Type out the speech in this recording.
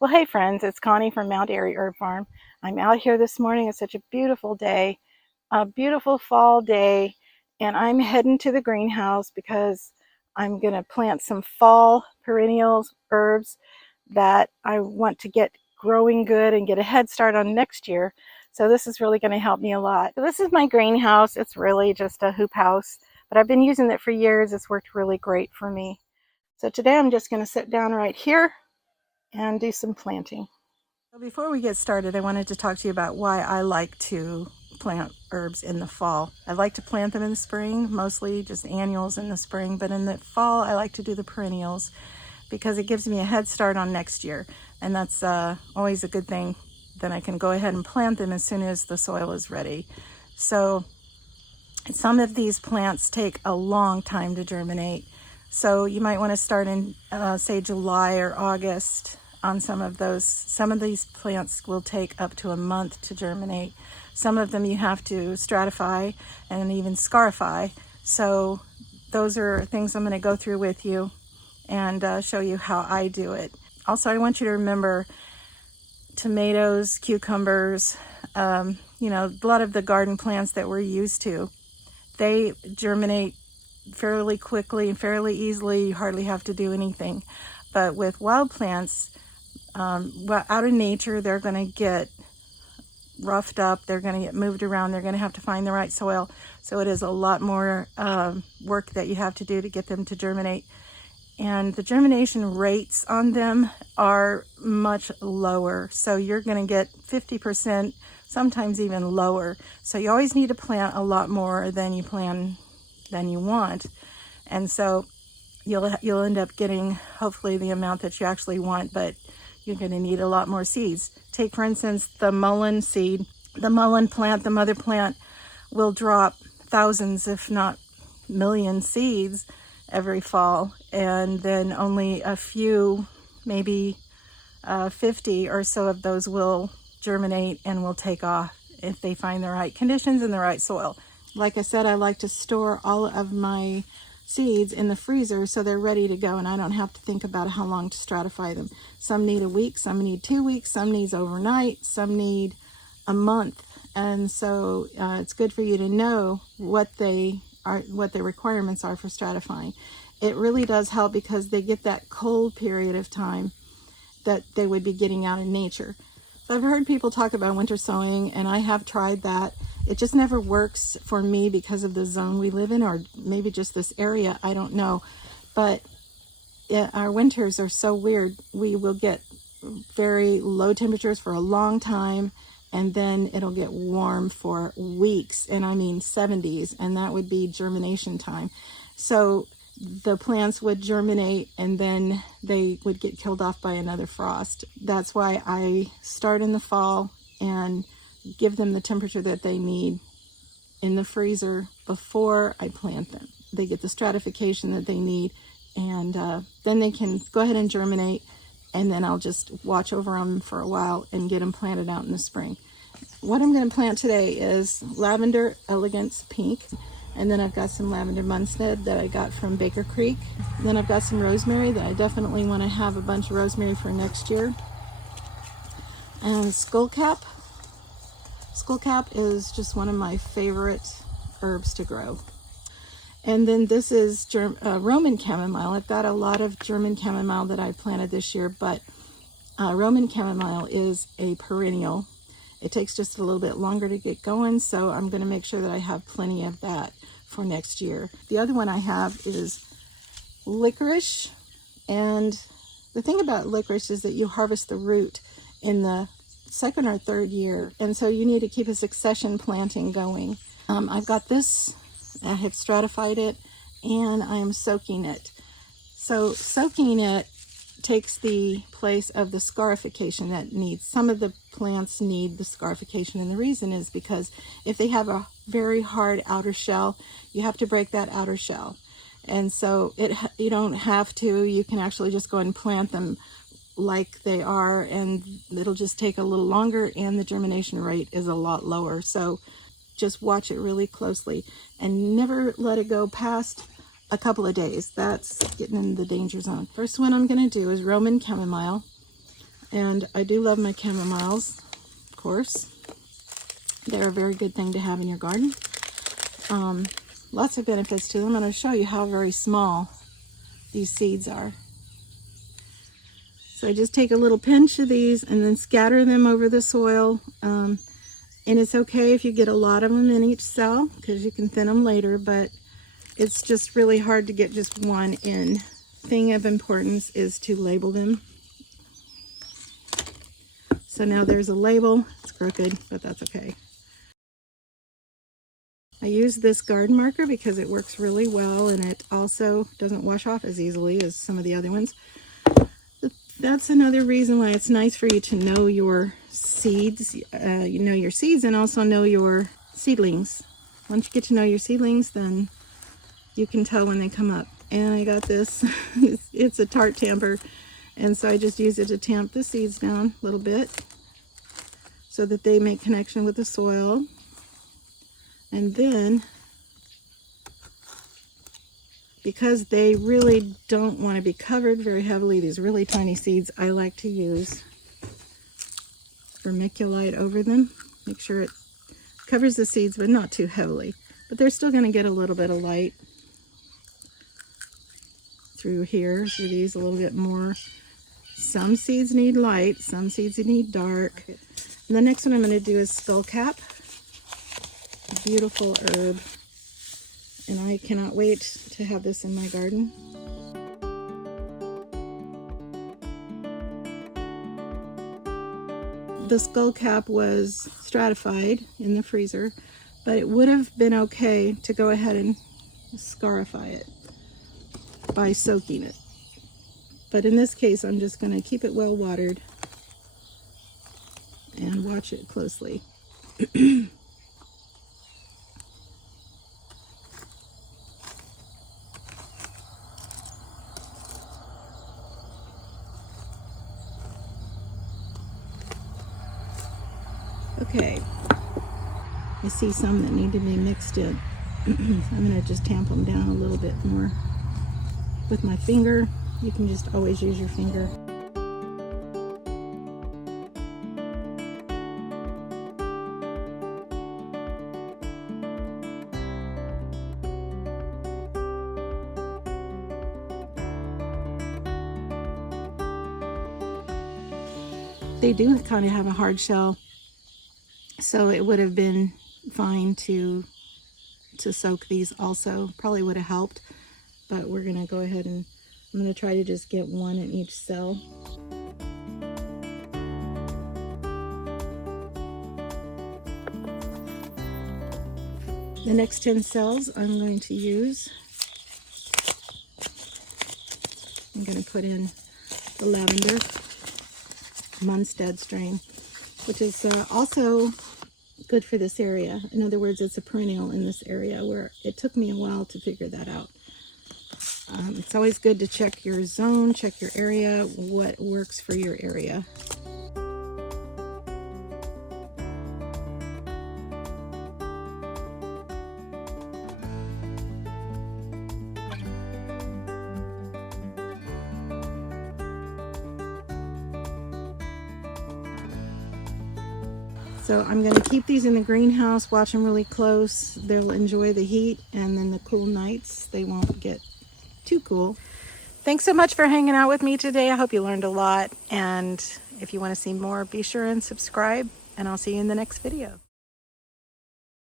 Well, hey friends, it's Connie from Mount Airy Herb Farm. I'm out here this morning. It's such a beautiful day, a beautiful fall day, and I'm heading to the greenhouse because I'm going to plant some fall perennials, herbs that I want to get growing good and get a head start on next year. So this is really going to help me a lot. So this is my greenhouse. It's really just a hoop house, but I've been using it for years. It's worked really great for me. So today I'm just going to sit down right here and do some planting. Before we get started, I wanted to talk to you about why I like to plant herbs in the fall. I like to plant them in the spring, mostly just annuals in the spring, but in the fall I like to do the perennials because it gives me a head start on next year, and that's always a good thing. Then I can go ahead and plant them as soon as the soil is ready. So some of these plants take a long time to germinate, so you might want to start in say July or August on some of those. Some of these plants will take up to a month to germinate. Some of them you have to stratify and even scarify. So those are things I'm going to go through with you and show you how I do it. Also, I want you to remember tomatoes, cucumbers, a lot of the garden plants that we're used to, they germinate fairly quickly and fairly easily. You hardly have to do anything. But with wild plants, out in nature, they're going to get roughed up, they're going to get moved around, they're going to have to find the right soil. So it is a lot more work that you have to do to get them to germinate. And the germination rates on them are much lower. So you're going to get 50%, sometimes even lower. So you always need to plant a lot more than you want. And so you'll end up getting hopefully the amount that you actually want, but you're going to need a lot more seeds. Take, for instance, the mullein seed. The mullein plant, the mother plant, will drop thousands, if not million seeds every fall, and then only a few, maybe 50 or so of those will germinate and will take off if they find the right conditions and the right soil. Like I said, I like to store all of my seeds in the freezer so they're ready to go and I don't have to think about how long to stratify them. Some need a week, some need 2 weeks, some needs overnight, some need a month. And so it's good for you to know what their requirements are for stratifying. It really does help because they get that cold period of time that they would be getting out in nature. So I've heard people talk about winter sowing, and I have tried that. It just never works for me because of the zone we live in, or maybe just this area, I don't know. But our winters are so weird. We will get very low temperatures for a long time, and then it'll get warm for weeks, and I mean 70s, and that would be germination time. So the plants would germinate and then they would get killed off by another frost. That's why I start in the fall and give them the temperature that they need in the freezer before I plant them. They get the stratification that they need, and then they can go ahead and germinate, and then I'll just watch over them for a while and get them planted out in the spring. What I'm going to plant today is lavender elegance pink, and then I've got some lavender munstead that I got from Baker Creek. Then I've got some rosemary that I definitely want to have a bunch of rosemary for next year. And skullcap. Skullcap is just one of my favorite herbs to grow. And then this is Roman chamomile. I've got a lot of German chamomile that I planted this year, but Roman chamomile is a perennial. It takes just a little bit longer to get going, so I'm going to make sure that I have plenty of that for next year. The other one I have is licorice, and the thing about licorice is that you harvest the root in the second or third year, and so you need to keep a succession planting going. I've got this, I have stratified it, and I am soaking it. So soaking it takes the place of the scarification that needs. Some of the plants need the scarification, and the reason is because if they have a very hard outer shell, you have to break that outer shell. And so you don't have to, you can actually just go and plant them like they are, and it'll just take a little longer, and the germination rate is a lot lower. So just watch it really closely and never let it go past a couple of days. That's getting in the danger zone. First one I'm going to do is Roman chamomile. And I do love my chamomiles, of course. They're a very good thing to have in your garden. Lots of benefits to them. I'm going to show you how very small these seeds are. So I just take a little pinch of these and then scatter them over the soil. And it's okay if you get a lot of them in each cell, because you can thin them later, but it's just really hard to get just one in. Thing of importance is to label them. So now there's a label. It's crooked, but that's okay. I use this garden marker because it works really well, and it also doesn't wash off as easily as some of the other ones. That's another reason why it's nice for you to know your seeds. You know your seeds and also know your seedlings. Once you get to know your seedlings, then you can tell when they come up. And I got this. It's a tart tamper, and so I just use it to tamp the seeds down a little bit so that they make connection with the soil. And then, because they really don't want to be covered very heavily, these really tiny seeds, I like to use vermiculite over them. Make sure it covers the seeds, but not too heavily. But they're still going to get a little bit of light through here, through these a little bit more. Some seeds need light, some seeds need dark. And the next one I'm going to do is skullcap. A beautiful herb. And I cannot wait to have this in my garden. The skullcap was stratified in the freezer, but it would have been okay to go ahead and scarify it by soaking it. But in this case, I'm just going to keep it well watered and watch it closely. Okay, I see some that need to be mixed in. I'm going to just tamp them down a little bit more with my finger. You can just always use your finger. They do kind of have a hard shell, so it would have been fine to soak these also. Probably would have helped, but we're going to go ahead and I'm going to try to just get one in each cell. The next 10 cells I'm going to use. I'm going to put in the lavender Munstead strain, which is also good for this area. In other words, it's a perennial in this area where it took me a while to figure that out. It's always good to check your zone, check your area, what works for your area. So I'm going to keep these in the greenhouse, watch them really close. They'll enjoy the heat, and then the cool nights, they won't get too cool. Thanks so much for hanging out with me today. I hope you learned a lot. And if you want to see more, be sure and subscribe, and I'll see you in the next video.